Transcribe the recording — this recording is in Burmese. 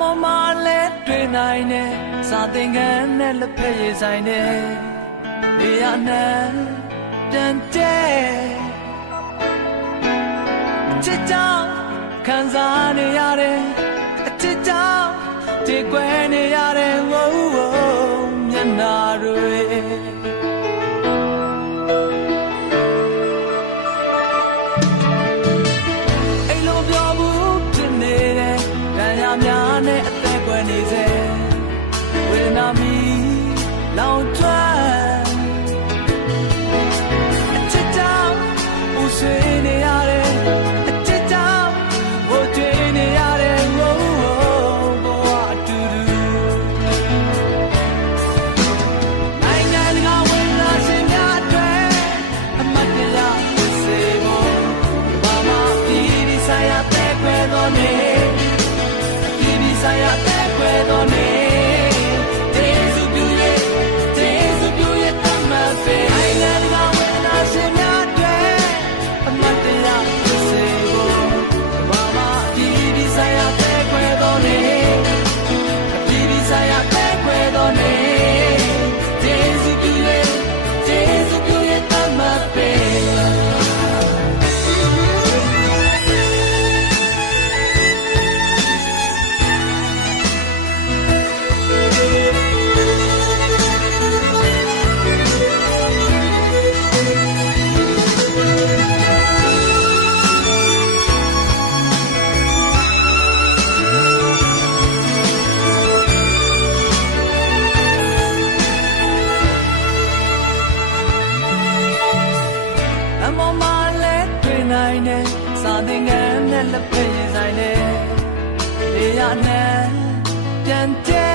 မောင်မလဲတွေ့နိုင်တယ်စာသင်ခန်းနဲ့လက်ဖက်ရည်ဆိုင်တယ်နေရနဲ့ပြန်တဲ့အချစ်ကြောင့်ခံစားနေရတယ်အချစ်ကြောင့်ဒီကွယ်နေရတယ်ဝိုးဝိုးမျက်နာတွေအိမ်လိုပြောဘူးဖြစ်နေတယ်တန်ရာများနဲ့အသက်ကွယ်နေစေဝေဒနာမီလောင်ကျွမ်းအချစ်ကြောင့်ပူဆွေးနေရတယ်အချစ်ကြောင့်ဝတ်တွေးနေရတယ်ဝိုးဝိုးဘဝအတူတူနိုင်ငံတကာဝင်လာရှင်များအတွက်အမတ်တရားဖြစ်စေဖို့ဘာမှပြည်ဒီဆိုင်ရာတဲ့ခွဲတော်နေပြည်ဒီဆိုင်ရာတဲ့ခွဲတော်နေစာသင်ခန်းနဲ့လက်ဖက်ရည်ဆိုင်နဲ့နေရနဲ့ပြန်တဲ့